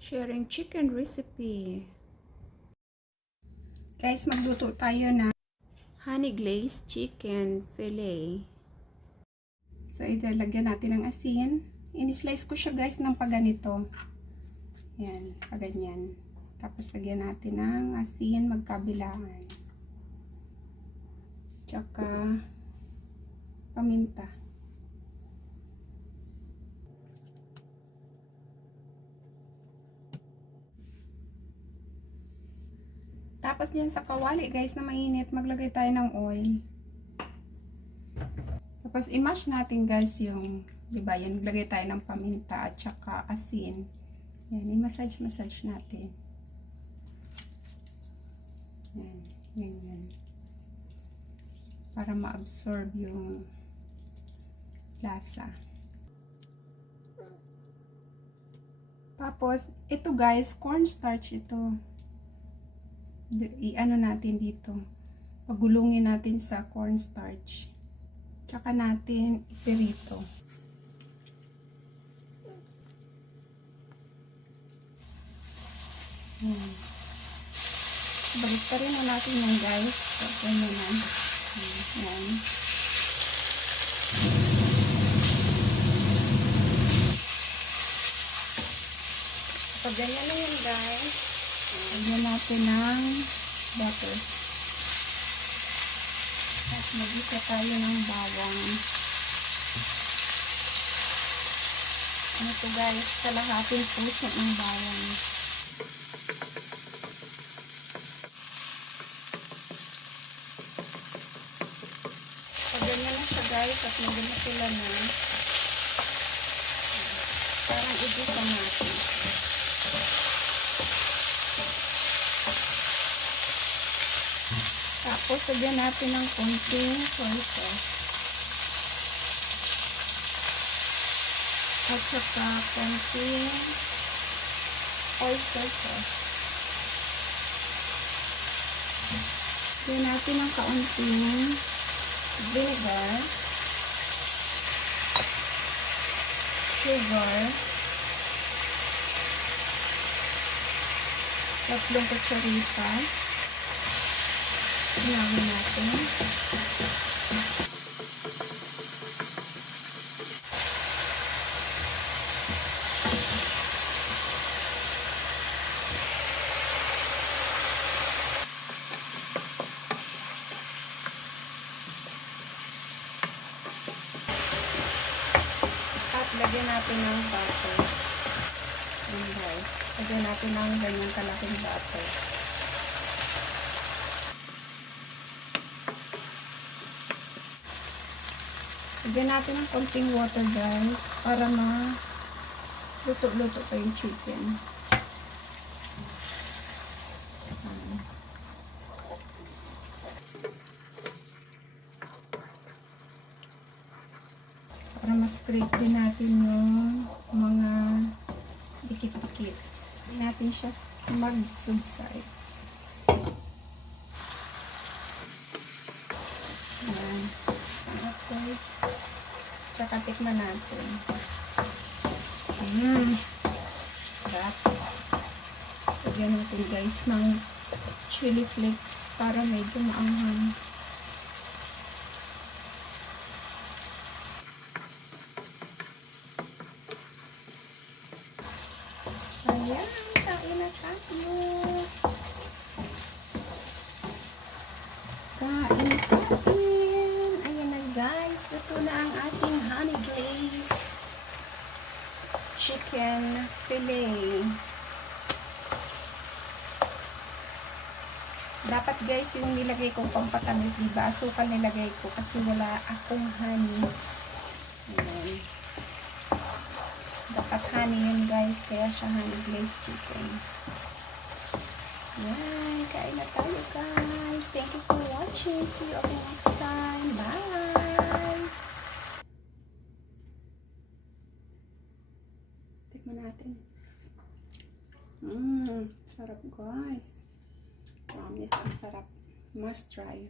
Sharing chicken recipe. Guys, magluto tayo na honey glazed chicken fillet. So, ilalagyan natin ng asin. In-slice ko siya guys ng paganito. Yan, paganyan. Tapos lagyan natin ng asin magkabilaan. Tsaka paminta. Tapos dyan sa kawali guys na mainit, maglagay tayo ng oil. Tapos i-mash natin guys yung, diba yan, maglagay tayo ng paminta at saka asin. Yan, i-massage natin. Yan, yan. Para ma-absorb yung lasa. Tapos, ito guys, cornstarch ito. I-ano natin dito. Pagulungin natin sa cornstarch. Tsaka natin ipirito. Balik pa rin natin yan guys. So, ganyan na. Yan. Pag ganyan na yan guys, lagyan natin ng butter. At mag-isa tayo ng bawang. Ano to guys, kalahating puso ng bawang. Pag ganyan na siya guys, at maganda sila na, parang igisa natin. Tapos, lagyan natin ng konting soy sauce. At saka konting oyster sauce. Lagyan natin ng kaunting vinegar, sugar, 3 kutsarita. Hinangin natin. At lagyan natin ng butter. Ayan guys. Lagyan natin ng ganyan kalaking butter. Lagyan natin ng konting water guys para luto-luto pa yung chicken. Para mas-scrape din natin yung mga dikit-dikit. Hindi natin siya mag-subside. Ayan. Okay. Tsaka tikman natin. Sarap. Lagyan natin guys ng chili flakes para medyo maanghang. Ayan, kain na tayo. Kain. Ayan na guys, luto na ang ating honey glazed chicken fillet. Dapat guys, yung nilagay kong pampatamis, diba? Asukal nilagay ko kasi wala akong honey. Ayan. Dapat honey yun guys, kaya siya honey glazed chicken. Ayan, kain na tayo guys. Thank you for watching. See you again next time. Bye! Tikman natin. Sarap guys. Promise, ang sarap. Must try.